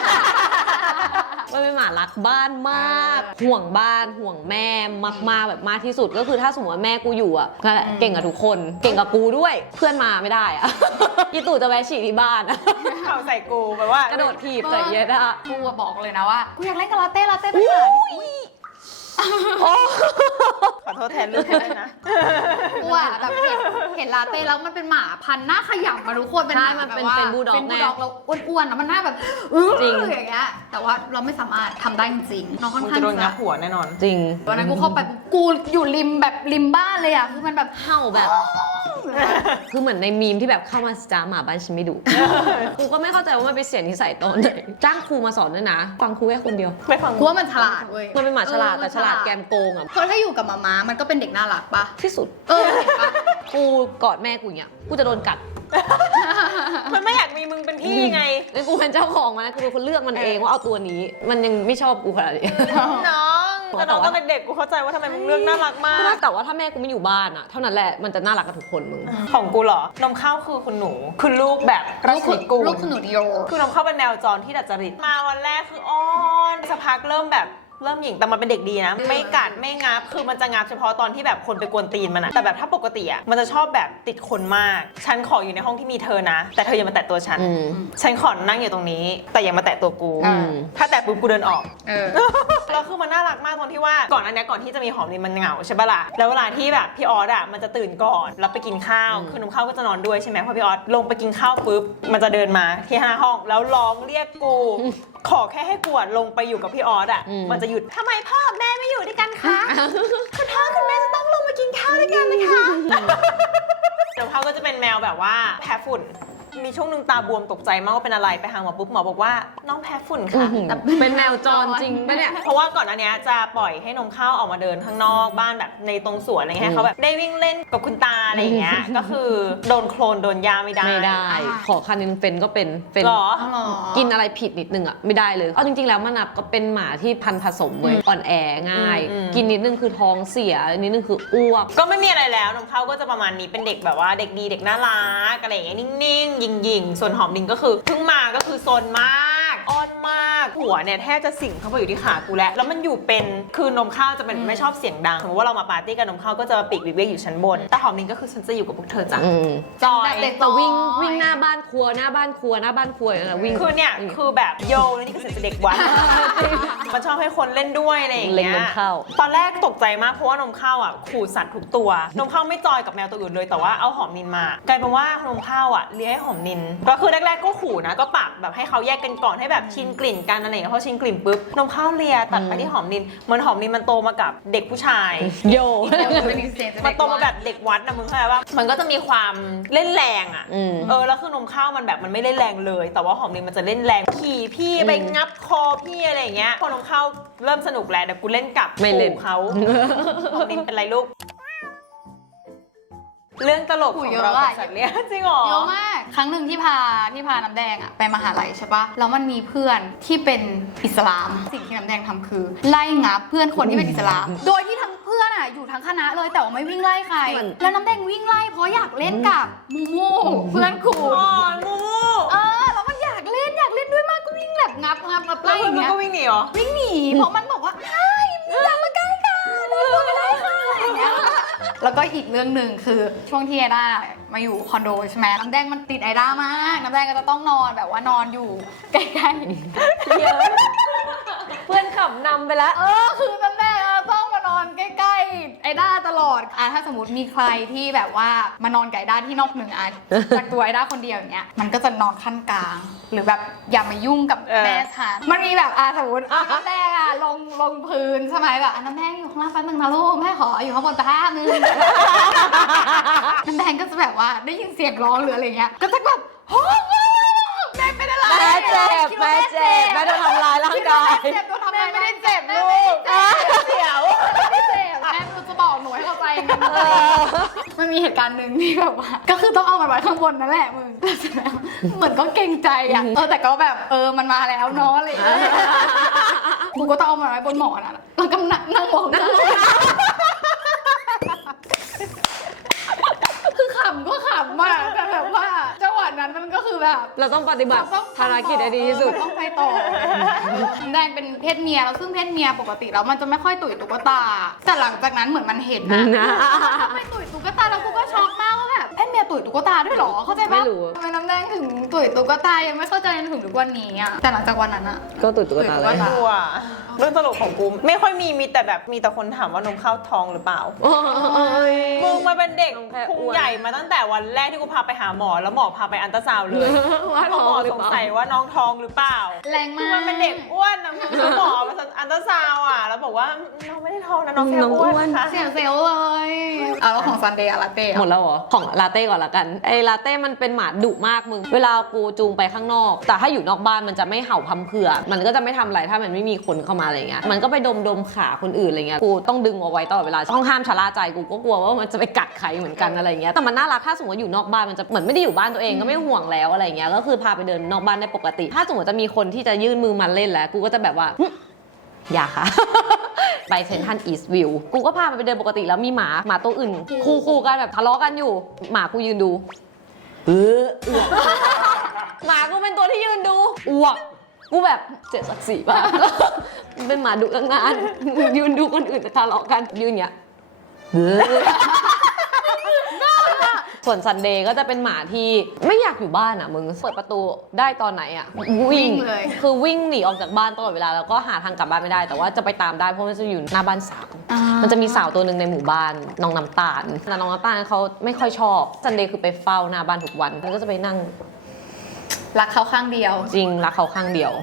[SPEAKER 2] มันเป็นหมารักบ้านมาก ห่วงบ้านห่วงแม่มากๆแบบมากที่สุดก็คือถ้าสมมติว่าแม่กูอยู่อ่ะก็เก่งกับทุกคน เก่งกับกูด้วยเพื่อนมาไม่ได้อ่ะ ยี่ตู่จะแวะฉี่ที่บ้านอะ
[SPEAKER 3] เข่าใส่กูแบบว่าก
[SPEAKER 2] ระโดดถีบใส่เยอะอะ
[SPEAKER 1] กูอะบอกเลยนะว่ากูอยากเล่นกับลาเต้ลาเต้เป็นหมาดิ
[SPEAKER 3] ขอโทษแทนลูกด้วยนะ
[SPEAKER 1] กูอะแบบเห็นเห็นลาเต้แล้วมันเป็นหมาพันธุ์หน้าขยำมาทุกคนเป็นห
[SPEAKER 2] ใช่
[SPEAKER 1] มา
[SPEAKER 2] มัน
[SPEAKER 1] แบบ
[SPEAKER 2] เป็น
[SPEAKER 1] ว่า
[SPEAKER 2] เป็นบูลด็อก
[SPEAKER 1] เป็นบูล
[SPEAKER 2] ไง
[SPEAKER 1] ด็อกแล้วอ้วนๆแล้วมันหน้าแบบอื้อ
[SPEAKER 2] จริง
[SPEAKER 1] อย่างเงี้ยแต่ว่าเราไม่สามารถทำได้จริงๆน้องค่อน
[SPEAKER 3] มึง
[SPEAKER 1] ข้าง
[SPEAKER 3] จะโดนงั
[SPEAKER 1] จะ
[SPEAKER 3] บหัวแน่นอน
[SPEAKER 2] จริง
[SPEAKER 1] วันนั้นกูเข้าไปกูอยู่ริมแบบริมบ้านเลยอะคือมันแบบ
[SPEAKER 2] เห่าแบบ คือเหมือนในมีมที่แบบเข้ามาจ้าหมาบ้านฉันไม่ดุ กูก็ไม่เข้าใจว่ามันไปเสียนิสัยตอนไหนจ้างครูมาสอนด้วยนะ ฟังครูแค่คนเดียว
[SPEAKER 3] ไม่ฟัง
[SPEAKER 1] กูว่ามันฉลาดเว้ย
[SPEAKER 2] มันเป็นหมาฉลาด
[SPEAKER 1] เออ
[SPEAKER 2] แต่ฉลาดแกมโกงอ่ะ
[SPEAKER 1] เพราะถ้าอยู่กับหมาม้ามันก็เป็นเด็กน่ารักปะ
[SPEAKER 2] ที่สุด
[SPEAKER 1] เออเห็นปะ
[SPEAKER 2] กูกอดแม่กูอย่างเงี้ยกูจะโดนกัด
[SPEAKER 3] มันไม่อยากมีมึงเป็นพี่ไง
[SPEAKER 2] แล้วกูเป็นเจ้าของมันนะกูเป็นคนเลือกมันเองว่าเอาตัวนี้ มันยังไม่ชอบกูขนาดนี้
[SPEAKER 3] น้องแต่น้องตอนเด็กๆกูเข้าใจว่าทำไมมึงเลือกน่ารักมาก
[SPEAKER 2] แต่ว่าถ้าแม่กูไม่อยู่บ้านอะเท่านั้นแหละมันจะน่ารักกับทุกคนมึง
[SPEAKER 3] ของกูเหรอ นมข้าวคือคุณหนู คือลูกแบบรา
[SPEAKER 1] ลูก
[SPEAKER 3] ช
[SPEAKER 1] คุ
[SPEAKER 3] นี
[SPEAKER 1] ณ
[SPEAKER 3] กูล
[SPEAKER 1] ลูกคุณหนูดิโอ
[SPEAKER 3] คือนมข้าวเป็นแมวจรที่ดัดจริต มาวันแรกคืออ้อนสักพักเริ่มแบบเริ่มหยิ่งแต่มันเป็นเด็กดีนะไม่กัดไม่งับคือมันจะงับเฉพาะตอนที่แบบคนไปกวนตีนมันอะแต่แบบถ้าปกติอะมันจะชอบแบบติดคนมากฉันขออยู่ในห้องที่มีเธอนะแต่เธออย่ามาแตะตัวฉัน
[SPEAKER 2] อืม
[SPEAKER 3] ฉันขอนั่งอยู่ตรงนี้ แต่อย่ามาแตะตัวกู
[SPEAKER 1] อืม
[SPEAKER 3] ถ้าแตะปุ๊บกูเดินออก
[SPEAKER 1] เออ
[SPEAKER 3] แล้วคือมันน่ารักมากตรงที่ว่าก่อนอันเนี้ยก่อนที่จะมีหอมนี่มันเหงาใช่ปะล่ะแล้วเวลาที่แบบพี่ออสอะมันจะตื่นก่อนแล้วไปกินข้าว
[SPEAKER 2] อืม
[SPEAKER 3] คือนมข้าวก็จะนอนด้วยใช่ไหมพอพี่ออสลงไปกินข้าวปุ๊บมันจะเดินมาที่หน้าห้องแล้วร้องเรียกกู ขอแค่ให้กูอะลงไปอยู่กับพี่ออสอะ
[SPEAKER 2] อืม
[SPEAKER 3] มันจะหยุดทำไมพ่อแม่ไม่อยู่ด้วยกันคะคุณพ่อคุณแม่จะต้องลงมากินข้าวด้วยกันนะคะนมข้าวก็จะเป็นแมวแบบว่าแพ้ฝุ่นมีช่วงหนึ่งตาบวมตกใจมากว่าเป็นอะไรไปหาหมอปุ๊บหมอบอกว่าน้องแพ้ฝุ่นค่ะ
[SPEAKER 2] เป็นแมวจรจริงปะเนี่ย
[SPEAKER 3] เพราะว่าก่อนอันเนี้ยจะปล่อยให้นมข้าวออกมาเดินข้างนอกบ้านแบบในตรงสวนอะไรเงี้ยให้เขาแบบได้วิ่งเล่นกับคุณตาอะไรอย่างเงี้ย ก็คือโดนโคลนโดนยาไม่ได้
[SPEAKER 2] ไม่ได้
[SPEAKER 1] อ่า
[SPEAKER 2] ขอคันนึงเฟนก็เป็นเฟน
[SPEAKER 3] หรอ
[SPEAKER 1] อ๋อเหรอ
[SPEAKER 2] กินอะไรผิดนิดนึงอ่ะไม่ได้เลยเอาจริงๆแล้วมันนับก็เป็นหมาที่พันธุ์ผสมเว้ยอ่อนแอง่าย
[SPEAKER 3] อืมอืม
[SPEAKER 2] กินนิดนึงคือท้องเสียนิดนึงคืออ้วก
[SPEAKER 3] ก็ไม่มีอะไรแล้วนมข้าวก็จะประมาณนี้เป็นเด็กแบบว่าเด็กดีเด็กน่ารักอะไรอย่างเงี้ยนิ่งๆยิงๆส่วนหอมดินก็คือเพิ่งมาก็คือซนมากอ้อนมากหัวเนี่ยแทบจะสิงเข้าไปอยู่ที่ขากูแล้วแล้วมันอยู่เป็นคือนมข้าวจะเป็นไม่ชอบเสียงดังสมมติว่าเรามาปาร์ตี้กับนมข้าวก็จะมาปีกวิเวกอยู่ชั้นบนแต่หอมดินก็คือฉันจะอยู่กับพวกเธอจ้ะ
[SPEAKER 2] อืม
[SPEAKER 3] จอย
[SPEAKER 1] เด็ก
[SPEAKER 2] แต่วิ่งวิ่งหน้าบ้านครัวหน้าบ้านครัวหน้าบ้านครัวอย่างนั้นอะวิ่ง
[SPEAKER 3] คือเนี่ยคือแบบโยแล้วนี่ก็เสียงเด็กวัด มันชอบให้คนเล่นด้วยอะไรอย่าง
[SPEAKER 2] เล็ง
[SPEAKER 3] เงี้ย
[SPEAKER 2] นมข้าว
[SPEAKER 3] ตอนแรกตกใจมากเพราะว่านมข้าวอ่ะขู่สัตว์ทุกตัวนมข้าวไม่จอยกับแมวตัวอื่นเลยแต่ว่าเอาหอมนินมากลายเป็นว่านมข้าวอ่ะเลี้ยงให้หอมนินก็คือแรกๆก็ขู่นะก็ปรับแบบให้เขาแยกกันก่อนให้แบบชินกลิ่นกันอะไรอย่างเงี้ยพอชินกลิ่นปุ๊บนมข้าวเลียตัดไปที่หอมนินเหมือนหอมนินมันโตมากับเด็กผู้ชาย
[SPEAKER 2] โย
[SPEAKER 1] เดี๋ยวจะเป็นเสียงจะ
[SPEAKER 3] มันโตมาแบบเด็กวัดนะมึงเข้าใจว่ามันก็จะมีความเล่นแรงอ่ะ
[SPEAKER 2] อืม
[SPEAKER 3] เออแล้วคือนมข้าวมันแบบมันไม่เล่นแรงเลย แต่ว่าหอมนินมันจะเล่นแรงขี่พี่ไปงับคอพี่อะไรอย่างเงี้ยพอนมข้าวเริ่มสนุกแล้วเดี๋ยวกูเล่นกับ
[SPEAKER 2] ไม่เล่น
[SPEAKER 3] ปู่เขาหอมนินเป็นไรลูก เรื่องตลกของเรากับสัตว์เลี้ยงจริงเหรอ
[SPEAKER 1] เยอะมาก ครั้งหนึ่งที่พาที่พาน้ำแดงอะไปมหาลัยใช่ปะแล้วมันมีเพื่อนที่เป็นอิสลาม สิ่งที่น้ำแดงทำคือ ไล่งับเพื่อนคนที่เป็นอิสลาม โดยที่ทั้งเพื่อนอะอยู่ทั้งคณะเลยแต่ว่าไม่วิ่งไล่ใคร
[SPEAKER 2] มัน
[SPEAKER 1] แล้วน้ำแดงวิ่งไล่เพราะอยากเล่นกับมูมูเพื่อนกู
[SPEAKER 3] อ๋อมูมู
[SPEAKER 1] เออแล้วมันอยากเล่นอยากเล่นด้วยมากก็วิ่งแบบงับงับงับ
[SPEAKER 3] แล้
[SPEAKER 1] ไล่
[SPEAKER 3] ว
[SPEAKER 1] อ
[SPEAKER 3] มึง
[SPEAKER 1] ย่างเงี้ย
[SPEAKER 3] ก็วิ่งหนีเหรอ
[SPEAKER 1] วิ่งหนีเพราะมันบอกว่าใช่อย่ามาใกล้กันอย่ามาใกล้กันอย่างเงี้ยแล้วก็อีกเรื่องหนึ่งคือช่วงที่ไอด้ามาอยู่คอนโดใช่ไหมน้ำแดงมันติดไอด้ามากน้ำแดงก็จะต้องนอนแบบว่านอนอยู่ใกล้ๆ
[SPEAKER 2] เยอะเพื่อนขับนำไปแล้ว
[SPEAKER 1] เออคือน้ำแดงอะต้องมานอนใกล้ๆไอด้าตลอดอ่ะถ้าสมมติมีใครที่แบบว่ามานอนกับไอด้าที่นอกเหนือจากตัวไอด้าคนเดียวอย่างเงี้ยมันก็จะนอนขั้นกลาง หรือแบบอย่ามายุ่งกับ
[SPEAKER 3] เออ
[SPEAKER 1] แม่ฉันมันมีแบบอ่ะสมมติอ่ะน้ำแดงอะลงลงพื้นใช่ไหมแบบอ่ะน้ำแดงอยู่ข้างล่างแป๊บนึงนะลูกแม่ขออยู่ข้างบนแป๊บนึง น้ำแดงก็จะแบบว่าได้ยินเสียงร้องหรืออะไรเงี้ยก็จะแบบโอ้โหแม่เป็นอะไร
[SPEAKER 2] แม่เจ็บแม่เจ็บแม่โดนทำร้ายร่างกาย
[SPEAKER 1] แม่เจ็บโดนทำร้าย
[SPEAKER 3] แม่ไม่ได้เจ็บ
[SPEAKER 1] แม่
[SPEAKER 3] ลู
[SPEAKER 1] ไม่ได้
[SPEAKER 3] ก
[SPEAKER 1] เจ็บ
[SPEAKER 3] เสียว
[SPEAKER 1] ไม่ได้เจ็บแม่ไม่รู้จะบอกหนูให้เข้าใจไงมันมีเหตุการณ์หนึ่งที่แบบว่าก็คือต้องเอามันไว้ข้างบนนั่นแหละมึงแต่เสร็จแล้วเหมือนก็เกรงใจอ่ะเออแต่ก็แบบเออมันมาแล้วเนาะอะไรอย่างเงี้ยกูก็ต้องเอามันไว้บนหมอนอ่ะแล้วก็นั่งนั่งมองหน้าคือขำก็ขำมากแต่แบบว่าจังหวะนั้นมันก็คือแบบ
[SPEAKER 2] เราต้องปฏิบัติ
[SPEAKER 1] เราต้อง
[SPEAKER 2] ภารกิจให้ดีที่สุด
[SPEAKER 1] เออมันต้องไปต่อน้ำแดงเป็นเพศเมียแล้วซึ่งเพศเมียปกติแล้วมันจะไม่ค่อยตุ๋ยตุ๊กตา แต่หลังจากนั้นเหมือนมันเห็นนะ
[SPEAKER 2] นะ
[SPEAKER 1] ไม่ตุ๋ยตุ๊กตาแล้วกูก็ช็อกมากว่าแบบเพศเมียตุ๋ยตุ๊กตาด้วยเหรอเข้าใจปะ
[SPEAKER 2] ไม่รู้
[SPEAKER 1] ทำไมน้ำแดงถึงตุ๋ยตุ๊กตายังไม่เข้าใจจนถึงทุกวันนี้อะแต่หลังจากวันนั้นอะ
[SPEAKER 2] ก็ตุ่ตุ๊กตาเล
[SPEAKER 1] ตุ๊
[SPEAKER 2] ย
[SPEAKER 1] กตา
[SPEAKER 3] ตัวเรื่องตลกของกูไม่ค่อยมีมีแต่แบบมีแต่คนถามว่านมข้าวทองหรือเปล่า
[SPEAKER 2] โอ้ย
[SPEAKER 3] มึงมาเป็นเด็ก
[SPEAKER 2] น้องแค่
[SPEAKER 3] พุง
[SPEAKER 2] อ้วน
[SPEAKER 3] ใหญ่มาตั้งแต่วันแรกที่กูพาไปหาหมอแล้วหมอพาไปอันตราซาวด์เลย
[SPEAKER 2] ว่า
[SPEAKER 3] เพราะหมอ
[SPEAKER 2] หรือ
[SPEAKER 3] สง
[SPEAKER 2] เปล่า
[SPEAKER 3] สัยว่าน้องท้องหรือเปล่า
[SPEAKER 1] แรงมา
[SPEAKER 3] คือก มันเป็นเด็กอ้วนนะแล้วหมอมาอันตราซาวด์อ่ะแล้วบอกว่าน้องไม่ได้ท้องนะน้องแค่อ้วนค่ะ
[SPEAKER 1] เสียเซลลเลยเอาแล้วของซันเดย์อะลาเต้
[SPEAKER 2] หมดแล้วเหรอ ของลาเต้ก่อนละกันไอ้ลาเต้มันเป็นหมาดุมากมึง เวลากูจูงไปข้างนอก แต่ถ้าอยู่นอกบ้านมันจะไม่เห่าพำเพรื่อ มันก็จะไม่ทำอะไรถ้ามันไม่มีคนเข้ามาอะไรเงี้ยมันก็ไปดมดมขาคนอื่นอะไรเงี้ยกูต้องดึงเอาไว้ตลอดเวลาต้องห้ามชะล่าใจกูก็กลัวว่ามันจะไปกัดใครเหมือนกันอะไรเงี้ยแต่มันน่ารักถ้าสมมติอยู่นอกบ้านมันจะเหมือนไม่ได้อยู่บ้านตัวเองก็ไม่ห่วงแล้วอะไรเงี้ยก็คือพาไปเดินนอกบ้านได้ปกติ ถ้าสมมติจะมีคนที่จะยื่นมือมันเล่นแล้วกูก็จะแบบว่าอย่าค่ะ ไปเซนทรัลอีสต์วิวกูก็พามันไปเดินปกติแล้วมีหมาหมาตัวอื่นคู่คู่กันแบบทะเลาะกันอยู่ หมากูยืนดูเอออ้วกหมากูเป็นตัวที่ยืนดูอ้วกกูแบบเจ็บสักสี่ป่ะเป็นหมาดุตั้งนาน ยืนดูคนอื่นทะเลาะกันยืนเนี้ยส่วนซันเดย์ก็จะเป็นหมาที่ไม่อยากอยู่บ้านอ่ะมึงเปิดประตูได้ตอนไหนอ่ะวิ่ง
[SPEAKER 1] เลย
[SPEAKER 2] คือวิ่งหนีออกจากบ้านตลอดเวลาแล้วก็หาทางกลับบ้านไม่ได้แต่ว่าจะไปตามได้เพราะมันจะอยู่หน้าบ้านสาว มันจะมีสาวตัวหนึ่งในหมู่บ้านน้องน้ำตาลแต่น้องน้ำตาลเขาไม่ค่อยชอบซันเดย์คือไปเฝ้าหน้าบ้านทุกวันแล้วก็จะไปนั่ง
[SPEAKER 1] รักเขาข้างเดียว
[SPEAKER 2] จริงรักเขาข้างเดียว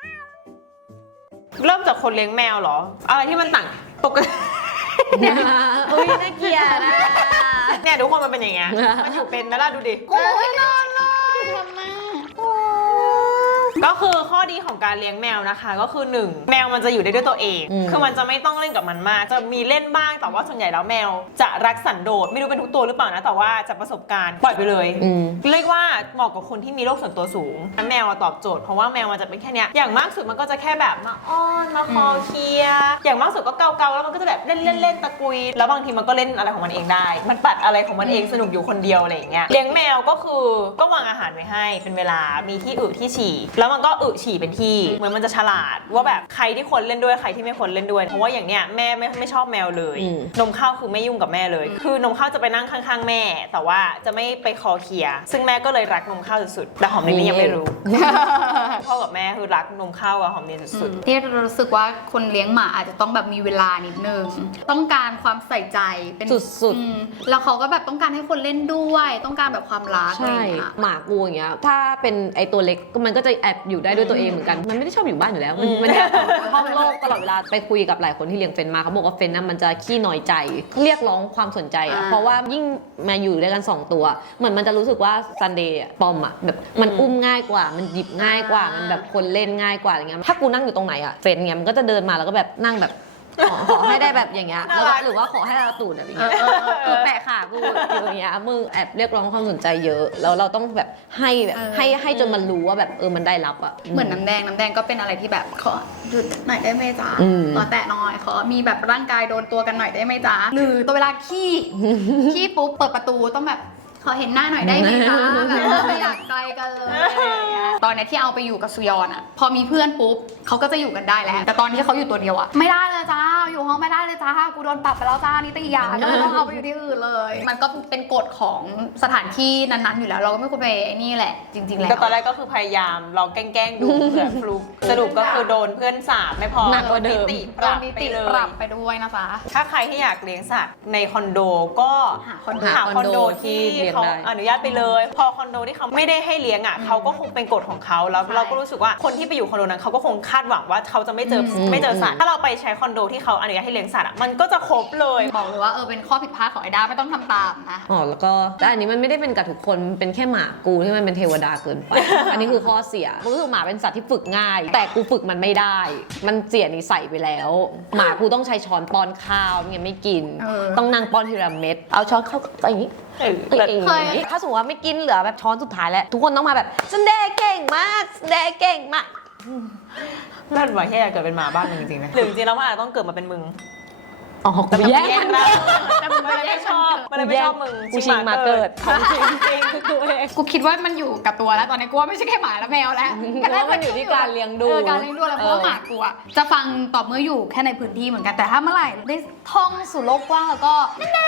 [SPEAKER 3] เริ่มจากคนเลี้ยงแมวเหรอ อะไรที่มันต่างปกติ
[SPEAKER 2] อุ้ยน่าเกลียดนะ
[SPEAKER 3] เนี่ยทุกคนมันเป็นอย่างเงี้ย มันอยู่เป็นนะล่ะดูดิ
[SPEAKER 1] โอ้ยนอนเลยทำหน้า
[SPEAKER 3] ก็คือข้อดีของการเลี้ยงแมวนะคะ ก็คือหนึ่งแมวมันจะอยู่ได้ด้วยตัวเอง
[SPEAKER 2] อืม
[SPEAKER 3] คือมันจะไม่ต้องเล่นกับมันมาก จะมีเล่นบ้างแต่ว่าส่วนใหญ่แล้วแมวจะรักสันโดษไม่รู้เป็นทุกตัวหรือเปล่านะแต่ว่าจากประสบการณ์ปล่อยไปเลย
[SPEAKER 2] อืม
[SPEAKER 3] เรียกว่าเหมาะกับคนที่มีโรคส่วนตัวสูงแมวอะตอบโจทย์เพราะว่าแมวมันจะเป็นแค่เนี้ยอย่างมากสุดมันก็จะแค่แบบมาอ้อนมาคอเคลียร์อย่างมากสุดก็เกาๆแล้วมันก็จะแบบเล่นเล่นเล่นตะกุยแล้วบางทีมันก็เล่นอะไรของมันเองได้ มันปัดอะไรของมันเองสนุกอยู่คนเดียวอะไรอย่างเงี้ยเลี้ยงแมวก็คือก็วางอาหารไว้ให้เป็นเวลามีที่อึที่ฉี่แล้วมันก็อึฉี่เป็นที่เหมือนมันจะฉลาดว่าแบบใครที่ควรเล่นด้วยใครที่ไม่ควรเล่นด้วยเพราะว่าอย่างเนี้ยแม่ไม่ไม่ชอบแมวเลย
[SPEAKER 2] อืม
[SPEAKER 3] นมข้าวคือไม่ยุ่งกับแม่เลย คือนมข้าวจะไปนั่งข้างๆแม่ แต่ว่าจะไม่ไปคอเคลียร์ซึ่งแม่ก็เลยรักนมข้าวสุดๆแต่หอมนินนี่ยังไม่รู้ พ่อกับแม่คือรักนมข้าวกับหอมนินสุดๆ
[SPEAKER 1] ที่รู้สึกว่าคนเลี้ยงหมาอาจจะต้องแบบมีเวลานิดนึง ต้องการความใส่ใจเป็น
[SPEAKER 2] สุดๆ
[SPEAKER 1] อืมแล้วเขาก็แบบต้องการให้คนเล่นด้วย ต้องการแบบความรักอะไรอ
[SPEAKER 2] ใช่
[SPEAKER 1] ย่างเงี้ย
[SPEAKER 2] หมากูอย่างเงี้ยถ้าเป็นไอตัวเล็กมันก็จะแอบอยู่ได้ด้วยตัวเองเหมือนกันมันไม่ได้ชอบอยู่บ้านอยู่แล้วมันมันอยากท่องโลกตลอดเวลาไปคุยกับหลายคนที่เลี้ยงเฟนมาเขาบอกว่าเฟนน่ะมันจะขี้น้อยใจเรียกร้องความสนใจอ่ะ
[SPEAKER 1] อ่า
[SPEAKER 2] เพราะว่ายิ่งมาอยู่ด้วยกันสองตัวเหมือนมันจะรู้สึกว่าซันเดย์ปอมอ่ะแบบมันอุ้มง่ายกว่ามันหยิบง่ายกว่ามันแบบคนเล่นง่ายกว่าอะไรเงี้ยถ้ากูนั่งอยู่ตรงไหนอ่ะเฟนเงี้ยมันก็จะเดินมาแล้วก็แบบนั่งแบบขอขอให้ได้แบบอย่างเงี้ยแล้วก็หรือว่าขอให้เราตูดแบบอย่างเงี้ยเออแปะขากูอยู่อย่างเงี้ยมึงแอบเรียกร้องความสนใจเยอะแล้วเราต้องแบบให้แบบ
[SPEAKER 1] เออ
[SPEAKER 2] ให้ให้จนมันรู้ว่าแบบเออมันได้รับอ่ะ
[SPEAKER 1] เหมือนน้ำแดงน้ำแดงก็เป็นอะไรที่แบบขอหยุดหน่อยได้ไหมจ๊ะ
[SPEAKER 2] อืม
[SPEAKER 1] ขอแตะหน่อยขอมีแบบร่างกายโดนตัวกันหน่อยได้ไหมจ๊ะหรือตัวเวลาขี้ ขี้ปุ๊บเปิดประตูต้องแบบขอเห็นหน้าหน่อยได้ไหมจ๊ะแบบไม่อยากไกลกันเลยอะไรอย่างเงี้ยตอนเนี้ยที่เอาไปอยู่กับซุยอนอ่ะพอมีเพื่อนปุ๊บเขาก็จะอยู่กันได้แล้วแต่ตอนที่เขาอยู่ตัวเดียวอ่ะไม่ได้เลยจ้าอยู่ห้องไม่ได้เลยจ้ากูโดนปรับไปแล้วจ้านิตยาก็เลยต้องเอาไปอยู่ที่อื่นเลย มันก็เป็นกฎของสถานที่นั้นๆอยู่แล้วเราก็ไม่ควรไปไอ้นี่แหละจริงๆแล้ว
[SPEAKER 3] ก็ตอนแรกก็คือพยายามลองแกล้งๆดูเผื่อฟลุกสรุปก็คือโดนเพื่อนสาบไม่พอ
[SPEAKER 2] หนักกว่าเดิม
[SPEAKER 3] โนิติป
[SPEAKER 1] โด
[SPEAKER 3] รั
[SPEAKER 1] น
[SPEAKER 3] บ
[SPEAKER 1] นิ
[SPEAKER 3] ไป
[SPEAKER 1] ติ
[SPEAKER 3] เล
[SPEAKER 1] ปรับ
[SPEAKER 3] ย
[SPEAKER 1] ไปด้วยนะจ๊ะ
[SPEAKER 3] ถ้าใครที่อยากเลี้ยงสัตว์ในคอนโดก็
[SPEAKER 1] หาคอนโด
[SPEAKER 3] หาคอนโดที่
[SPEAKER 2] ที่เลี้ยง
[SPEAKER 3] เขา
[SPEAKER 2] ได้
[SPEAKER 3] อนุญาตไปเลย พอคอนโดที่เขาไม่ได้ให้เลี้ยงอ่ะเขาก็คงเป็นกฎของเขาแล้ว
[SPEAKER 1] ใช่
[SPEAKER 3] เราก็รู้สึกว่าคนที่ไปอยู่คอนโดนั้นเขาก็คงคาดหวังว่าเขาจะไม่เจออ
[SPEAKER 2] ม
[SPEAKER 3] ไม่เจอสัตว์ถ้าเราไปใช้คอนโดที่เขาอนุญาตให้เลี้ยงสัตว์อ่ะมันก็จะครบเลย
[SPEAKER 1] บอกเลยว่าเออเป็นข้อผิดพลาดของไอด้าไม่ต้องทำตามนะ
[SPEAKER 2] อ๋อแล้วก็แต่อันนี้มันไม่ได้เป็นกับทุกคนมันเป็นแค่หมากูที่มันเป็นเทวดาเกินไป อันนี้คือข้อเสียกูรู้สึกหมาเป็นสัตว์ที่ฝึกง่าย แต่กูฝึกมันไม่ได้ มันเสียนิสัยไปแล้ว หมากูต้องใช้ช้อนป้อนข้าวไม่งั้นไม่กิน
[SPEAKER 1] เออ
[SPEAKER 2] ต้องนั่งป้อนทีละเม็ดเอาช้อนเข้าไปอย่างนี้
[SPEAKER 3] เออ
[SPEAKER 2] เอ้ยอย่างนี้ถ้าสมมติว่าไม่กินเหลือแบบช้อนสุดท้ายแล้วทุกคนต้องมาแบบซันเดย์เก่งมากซันเดย์เก่งมาก
[SPEAKER 3] เลิศว่ะแค่อยากเกิดเป็นหมาบ้านมึงจริงๆนะหรือจริงๆแล้วมันอาจจะต้องเกิดมาเป็นมึง
[SPEAKER 2] อ๋อ
[SPEAKER 3] แต่มัน
[SPEAKER 2] แย่
[SPEAKER 3] แย่
[SPEAKER 2] ง
[SPEAKER 3] ง
[SPEAKER 2] กัน
[SPEAKER 3] เรา
[SPEAKER 1] แต่มัน
[SPEAKER 3] มันเลยไม่ชอบมันเลยไม่ชอบมึง
[SPEAKER 2] กูชิงมาเกิดของจริง
[SPEAKER 3] จริงคือกูเอง
[SPEAKER 1] กูคิดว่ามันอยู่กับตัวแล้วตอนนี้กูว่าไม่ใช่แค่หมาและแมวแล้ว
[SPEAKER 2] เพราะว่ามันอยู่ที่การเลี้ยงดู
[SPEAKER 1] เออการเลี้ยงดูแล้วเพราะว่าหมากูอะจะฟังต่อเมื่ออยู่แค่ในพื้นที่เหมือนกันแต่ถ้าเมื่อไหร่ได้ท่องสู่โลกกว้างแล้วก็นั่นเอง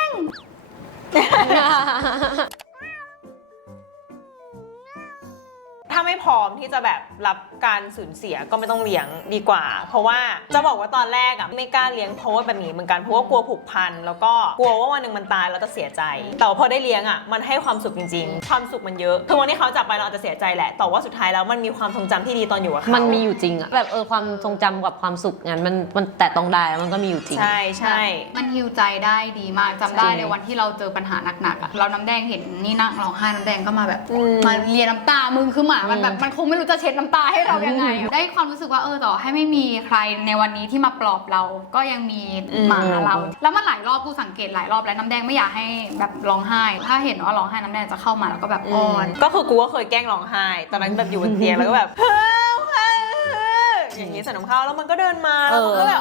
[SPEAKER 3] ถ้าไม่พร้อมที่จะแบบรับการสูญเสียก็ไม่ต้องเลี้ยงดีกว่า เพราะว่าจะบอกว่าตอนแรกอ่ะไม่กล้าเลี้ยงเพราะว่าแบบนี้เหมือนกันเพราะว่ากลัวผูกพันแล้วก็กลัวว่าวันหนึ่งมันตายแล้วจะเสียใจ แต่ว่าพอได้เลี้ยงอ่ะมันให้ความสุขจริงๆ ความสุขมันเยอะคือวันที่เขาจากไปเราอาจจะเสียใจแหละแต่ว่าสุดท้ายแล้วมันมีความทรงจำที่ดีตอนอยู่กับเขา
[SPEAKER 2] มันมีอยู่จริงอะแบบเออความทรงจำกับความสุขงั้นมันมันแต่ต้องได้มันก็มีอยู่จริง
[SPEAKER 3] ใช่ใช่
[SPEAKER 1] มันฮิวใจได้ดีมากจำได้
[SPEAKER 2] จริง
[SPEAKER 1] ในวันที่เราเจอปัญหาหนักๆอะเราน้ำแดงเห็นนี่นั่งร้องไห้น้ำแดงก็มาแบบ
[SPEAKER 3] อืม
[SPEAKER 1] มาเลียน้ำตามึงคือหมามันแบบ
[SPEAKER 2] อืม
[SPEAKER 1] มันคงไม่รู้จะเช็ดน้ำตาให้เรายังไงอะได้ความรู้สึกว่าเออต่อให้ไม่มีใครในวันนี้ที่มาปลอบเราก็ยังมีหมาเรา แล้วมันหลายรอบกูสังเกตหลายรอบแล้วน้ำแดงไม่อยากให้แบบร้องไห้ ถ้าเห็นว่าร้องไห้น้ำแดงจะเข้ามาแล้วก็แบบอ้อน
[SPEAKER 3] ก็คือกูก็เคยแกล้งร้องไห้ตอนนั้นแบบอยู่บนเตียงแล้วก็แบบ อย่างนี้ใส่นมข้าวแล้วมันก็เดินมาแล้วมันก็แบบเอามือมา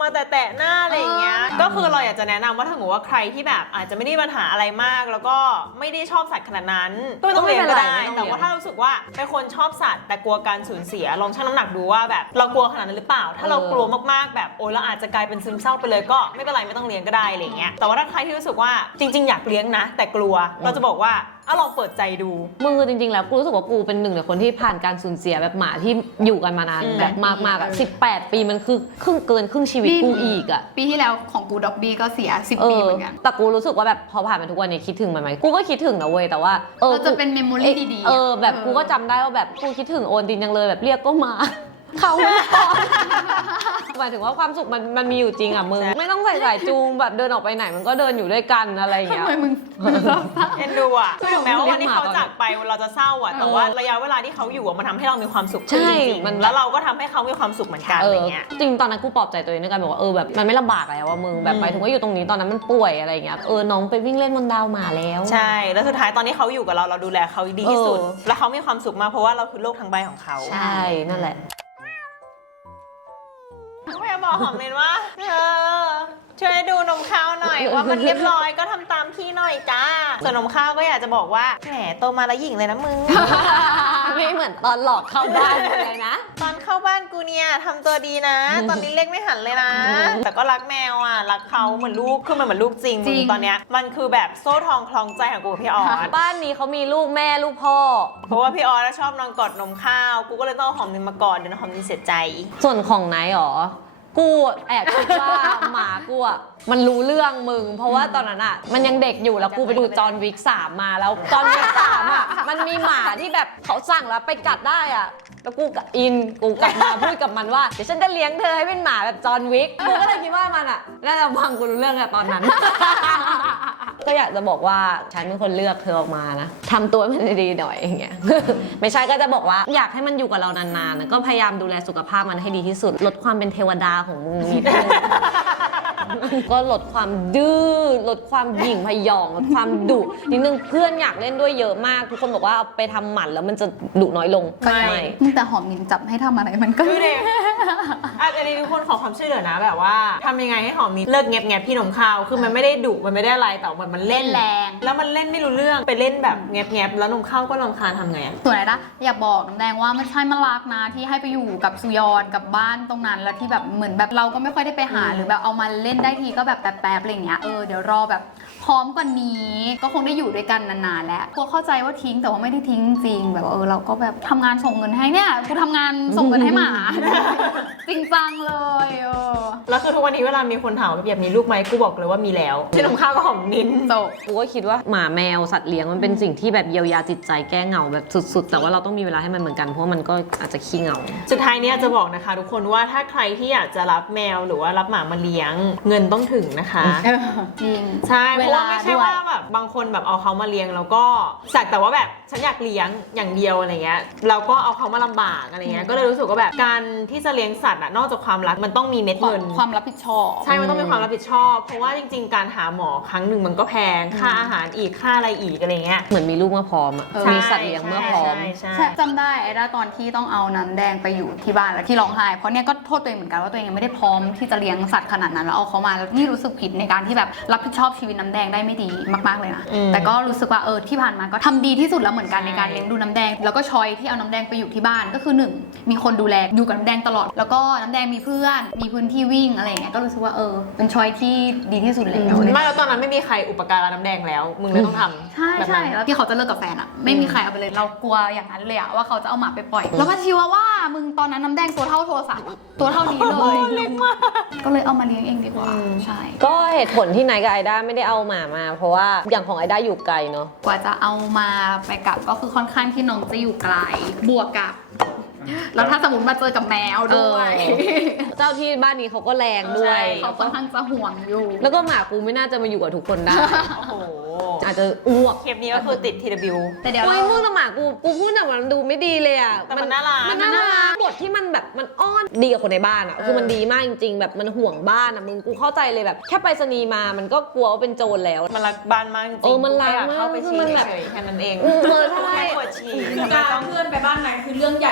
[SPEAKER 3] แต่แตะหน้าอะไรอย่างเงี้ยก็คือเราอยากจะแนะนำว่าถ้าสมมติว่าใครที่แบบอาจจะไม่ได้มีปัญหาอะไรมาก แล้วก็ไม่ได้ชอบสัตว์ขนาดนั้นก็ไม่ต้องเลี้ยงก็ได้แต่ว่าถ้ารู้สึกว่าเป็นคนชอบสัตว์แต่กลัวการสูญเสียลองชั่งน้ำหนักดูว่าแบบเรากลัวขนาดนั้นหรือเปล่าถ้าเรากลัวมากๆแบบโอ้เราอาจจะกลายเป็นซึมเศร้าไปเลยก็ไม่เป็นไรไม่ต้องเลี้ยงก็ได้อะไรเงี้ยแต่ว่าถ้าใครที่รู้สึกว่าจริงๆอยากเลี้ยงนะแต่กลัวเราจะบอกว่าอ่ะลองเปิดใจดู
[SPEAKER 2] มึงคือจริงๆแล้วกูรู้สึกว่ากูเป็นหนึ่งในคนที่ผ่านการสูญเสียแบบหมาที่อยู่กันมานานแบบมากๆอ่ะสิบแปดปีมันคือครึ่งเกินครึ่งชีวิตกูอีกอ่ะ
[SPEAKER 1] ปีที่แล้วของกูด็อกบี้ก็เสียสิบปีเหมือนกัน
[SPEAKER 2] แต่กูรู้สึกว่าแบบพอผ่านมาทุกวันนี้คิดถึงมันไหมกูก็คิดถึงนะเว้ยแต่ว่า
[SPEAKER 1] เออจะเป็นเมมโมรี่ดีๆ
[SPEAKER 2] เออแบบกูก็จำได้ว่าแบบกูคิดถึงโอนตินจังเลยแบบเรียกก็มาเขาก่อนหมายถึงว่าความสุขมันมันมีอยู่จริงอ่ะมึงไม่ต้องใส่สายจูงแบบเดินออกไปไหนมันก็เดินอยู่ด้วยกันอะไรอย่างเงี้ย
[SPEAKER 1] ทำไมมึง
[SPEAKER 3] เอ็นดูอ่ะถึงแม้ว่าวันที่เขาจากไปเราจะเศร้าอ่ะแต่ว่าระยะเวลาที่เขาอยู่มันทำให้เรามีความสุขจริงๆแล้วเราก็ทำให้เขามีความสุขเหมือนกันอะไรเงี้ย
[SPEAKER 2] จริงตอนนั้นกูปลอบใจตัวเองด้วยกันบอกว่าเออแบบมันไม่ลำบากแล้วว่ามึงแบบหมายถึงว่าอยู่ตรงนี้ตอนนั้นมันป่วยอะไรเงี้ยเออน้องไปวิ่งเล่นบนดาวหมาแล้ว
[SPEAKER 3] ใช่แล้วสุดท้ายตอนที่เขาอยู่กับเราเราดูแลเขาดีที่สุดแล้วเขามีความสุขมากเพราะว่าเราคือโลกทั้งใบของเขา
[SPEAKER 2] ใช่นั่นแหละ
[SPEAKER 3] แม่บอกหอมเมนว่าเธอช่วยดูนมข้าวหน่อยว่ามันเรียบร้อยก็ทำตามพี่หน่อยจ้าส่วนนมข้าวก็อยากจะบอกว่าแหมโตมาแล้วหญิงเลยนะมึง
[SPEAKER 2] ไม่เหมือนตอนหลอกเข้าบ้านเลยนะ
[SPEAKER 3] ตอนเข้าบ้านกูเนี่ยทำตัวดีนะตอนนี้เล็กไม่หันเลยนะแต่ก็รักแมวอ่ะรักเขาเหมือนลูกคือมันเหมือนลูกจริงมึงตอนเนี้ยมันคือแบบโซ่ทองคล้องใจของกูกับพี่ออส
[SPEAKER 2] บ้านนี้เขามีลูกแม่ลูกพ่อ
[SPEAKER 3] เพราะว่าพี่ออสชอบนอนกอดนมข้าวกูก็เลยต้องหอมนึงมากอดเดี๋ยวหอมนึงเสียใจ
[SPEAKER 2] ส่วนของไหนหรอกูแอบคิดว่าหมากูอ่ะมันรู้เรื่องมึงเพราะว่าตอนนั้นอ่ะมันยังเด็กอยู่แล้วกูไปดูจอห์นวิกสามมาแล้วจอห์นวิกสามอ่ะมันมีหมาที่แบบเขาสั่งแล้วไปกัดได้อ่ะแล้วกูกับอินกูกลับมาพูดกับมันว่าเดี๋ยวฉันจะเลี้ยงเธอให้เป็นหมาแบบจอห์นวิกกูก็เลยคิดว่ามันอ่ะน่าจะฟังกูรู้เรื่องอะตอนนั้นก็อยากจะบอกว่าฉันเป็นคนเลือกเธอออกมานะทำตัวมันดีๆหน่อยอย่างเงี้ยไม่ใช่ก็จะบอกว่าอยากให้มันอยู่กับเรานานๆนะก็พยายามดูแลสุขภาพมันให้ดีที่สุดลดความเป็นเทวดาของมึงนิดนึงก็ลดความดื้อลดความหยิ่งพยองลดความดุนิดนึงเพื่อนอยากเล่นด้วยเยอะมากทุกคนบอกว่าเอาไปทำหมันแล้วมันจะดุน้อยลง
[SPEAKER 1] ไม่แต่หอมยิงจับให้ทำอะไรมันก็
[SPEAKER 3] ไม่อาจจะมีทุกคนขอความช่วยเหลือนะแบบว่าทำยังไงให้หอมมีเลิกเงียบเงียบพี่นมข้าวคือมันไม่ได้ดุมันไม่ได้อะไรแต่มันมันเล่น
[SPEAKER 1] แรง
[SPEAKER 3] แล้วมันเล่นไม่รู้เรื่องไปเล่นแบบเงียบเงียบแล้วนมข้าวก็รำคาญทำไง
[SPEAKER 1] ส่วนไหนนะอยากบอกน้ำแดงว่าไม่ใช่มารักนะที่ให้ไปอยู่กับสุยอนกับบ้านตรงนั้นแล้วที่แบบเหมือนแบบเราก็ไม่ค่อยได้ไปหาหรือแบบเอามาเล่นได้ทีก็แบบแป๊บๆอะไรเงี้ยเออเดี๋ยวรอแบบพร้อมกว่านี้ก็คงได้อยู่ด้วยกันนานๆแล้วกูเข้าใจว่าทิ้งแต่ว่าไม่ได้ทิ้งจริงแบบเออเราก็แบบทำงานส่งเงินให้เนี่ยกูทำงานส่งเงินให้หมาจริงจังเลยเออ
[SPEAKER 3] แล้วคือทุกวันนี้เวลามีคนถามแบบมีลูกไหมกูบอกเลยว่ามีแล้วชื่อนมข้าวก็หอมนิน
[SPEAKER 1] โต
[SPEAKER 2] กูก็คิดว่าหมาแมวสัตว์เลี้ยงมันเป็นสิ่งที่แบบเยียวยาจิตใจแก้เหงาแบบสุดๆแต่ว่าเราต้องมีเวลาให้มันเหมือนกันเพราะมันก็อาจจะขี้เหงา
[SPEAKER 3] สุดท้ายนี้จะบอกนะคะทุกคนว่าถ้าใครที่อยากจะรับแมวหรือว่ารับหมามาเลี้ยงเงินต้องถึงนะคะ
[SPEAKER 1] จริง
[SPEAKER 3] ใช่เพราะว่าไม่ใช่ว่าแบบบางคนแบบเอาเขามาเลี้ยงแล้วก็สักแต่ว่าแบบฉันอยากเลี้ยงอย่างเดียวอะไรเงี้ยเราก็เอาเขามาลำบากอะไรเงี้ยก็เลยรู้สึกว่าแบบการที่จะเลี้ยงสัตว์อะนอกจากความรักมันต้องมีเม็ดเงิน
[SPEAKER 1] ความรับผิดชอบ
[SPEAKER 3] ใช่มันต้องมีความรับผิดชอบเพราะว่าจริงๆการหาหมอครั้งหนึ่งมันก็แพงค่าอาหารอีกค่าอะไรอีกอะไรเงี้ย
[SPEAKER 2] เหมือนมีลูกเมื่อพร้อมอะมีสัตว์เลี้ยงเมื่อพร้อม
[SPEAKER 1] จำได้ไอ้ด้าตอนที่ต้องเอาน้ำแดงไปอยู่ที่บ้านแล้วที่ร้องไห้เพราะเนี่ยก็โทษตัวเองเหมือนกันว่าตัวเองยังไม่ได้พร้อมที่จะเลี้ยงสัตว์ขนาดนั้นแล้วเอาเขามาแล้วนี่รู้สึกผิดในการที่แบบรับผิดชอบชีวิตน้ำแดงได้ไม่ดีมากๆเลยนะแต่ก็รู้สึกว่าเออที่ผ่านมาก็ทำดีที่สุดแล้วเหมือนกันในการเลี้ยงดูน้ำแดงแล้วก็ชอยที่เอาน้ำแดงไปอยู่ที่บ้านก็คือหนึ่งมีคนดูแลอยู่กับน้ำแดงตลอดแล้วก็น้ำแดงมีเพื่อนมีพื้นที่วิ่งอะไรอย่างเงี้ยก็รู้สึกว่าเออเป็นชอยที่ดีที่สุดแล้ว
[SPEAKER 3] ไม่แล้วตอนนั้นไม่มีใครอุปการะน้ำแดงแล้วมึงเลยต้องทำ
[SPEAKER 1] ใช่ใช่แล้วที่เขาจะเลิกกับแฟนอ่ะไม่มีใครเอาไปเลยเรากลัวอย่างนั้นเลยอะว่าเขาจะเอาหมาไปปล่อยแล้วมันชิวว่ามึงตอนนั้นน้ำแดงตัวเท่าโทรศัพท์ตัวเท่านี้เลยก็เลยเอามาเลี้ยงเองดีกว่าใช่
[SPEAKER 2] ก็เหตุผลที่ไหนกับไอด้าไม่ได้เอาหมามาเพราะว่าอย่างของไอด้าอยู่ไกลเนาะ
[SPEAKER 1] กว่าจะเอามาไปกลับก็คือค่อนข้างที่น้องจะอยู่ไกลบวกกับแล้วถ้าสมมติมาเจอกับแมวด้วย
[SPEAKER 2] เจ้าที่บ้านนี้เขาก็แรงด้วย
[SPEAKER 1] เขาค่อนข้างจะห่วงอยู่
[SPEAKER 2] แล้วก็หมากูไม่น่าจะมาอยู่กับทุกคนได้โอ้โหอาจจะอ้วก
[SPEAKER 3] เคปนี้ก็คือติด ที ดับเบิลยู
[SPEAKER 2] แต่เดี๋ยวไม่พูดกับหมากูกูพูดแต่มันดูไม่ดีเลยอ่ะ
[SPEAKER 3] แต่มันน่ารัก
[SPEAKER 2] มันน่ารักบทที่มันแบบมันอ้อนดีกับคนในบ้านอ่ะคือมันดีมากจริงๆแบบมันห่วงบ้านอ่ะมึงกูเข้าใจเลยแบบแค่ไปรษณีย์มามันก็กลัวว่าเป็นโจรแล้ว
[SPEAKER 3] มันรักบ้านมากจริง
[SPEAKER 2] เออมันรักมาก
[SPEAKER 3] เข้าไปฉี่เฉยแค่นั้นเอง
[SPEAKER 2] เออใช่
[SPEAKER 3] ปวดฉี่
[SPEAKER 5] การเพื่อนไปบ้านไหนคือเรื่องใหญ่ต้องโทร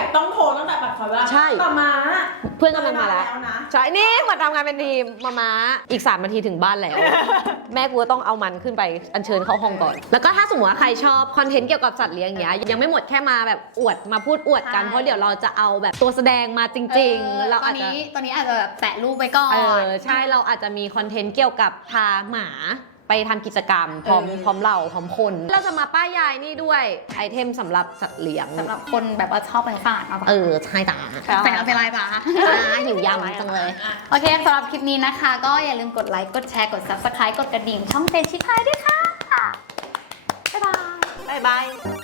[SPEAKER 5] ตั้งแต่ปัดคอยว่า
[SPEAKER 2] ใช่
[SPEAKER 5] ต่อมา
[SPEAKER 2] เพื่อนกำลังมาแล้ว
[SPEAKER 5] นะ
[SPEAKER 2] ใช่ นี่เหมือนทำงานเป็นทีมมาม้าอีกสามนาทีถึงบ้านแล้ว แม่กูก็ต้องเอามันขึ้นไปอัญเชิญเข้าห้องก่อน แล้วก็ถ้าสมมติว่าใครชอบคอนเทนต์เกี่ยวกับสัตว์เลี้ยงอย่างเงี้ยยังไม่หมดแค่มาแบบอวดมาพูดอวดกัน
[SPEAKER 1] ใช่
[SPEAKER 2] เพราะเดี๋ยวเราจะเอาแบบตัวแสดงมาจริง ๆ เรา
[SPEAKER 1] ตอ
[SPEAKER 2] อาน จจะ
[SPEAKER 1] นี้ตอนนี้อาจจะแบบแปะรูปไว้ก่อน
[SPEAKER 2] เออใช่เราอาจจะมีคอนเทนต์เกี่ยวกับพาหมาไปทำกิจกรรมพร้อม
[SPEAKER 1] เออ
[SPEAKER 2] พร้อมเราพร้อมคน เราจะมาป้ายยายนี่ด้วยไอเทมสำหรับสัตว์เลี้ยง
[SPEAKER 1] สำหรับคนแบบว่าชอบเป็นสะอาดเอา
[SPEAKER 2] เอ
[SPEAKER 1] ปะ
[SPEAKER 2] อใช่จ้า
[SPEAKER 1] เป็นอะไรเป็นอะไรปะ
[SPEAKER 2] หิวยำจังเลย
[SPEAKER 1] โอเคสำหรับคลิปนี้นะคะ ก็อย่าลืมกดไลค์ กดแชร์ กด ซับสไครบ์ กดกระดิ่ง ช่องเจนชิพายด้วยค่ะ บ๊ายบาย
[SPEAKER 3] บ๊ายบาย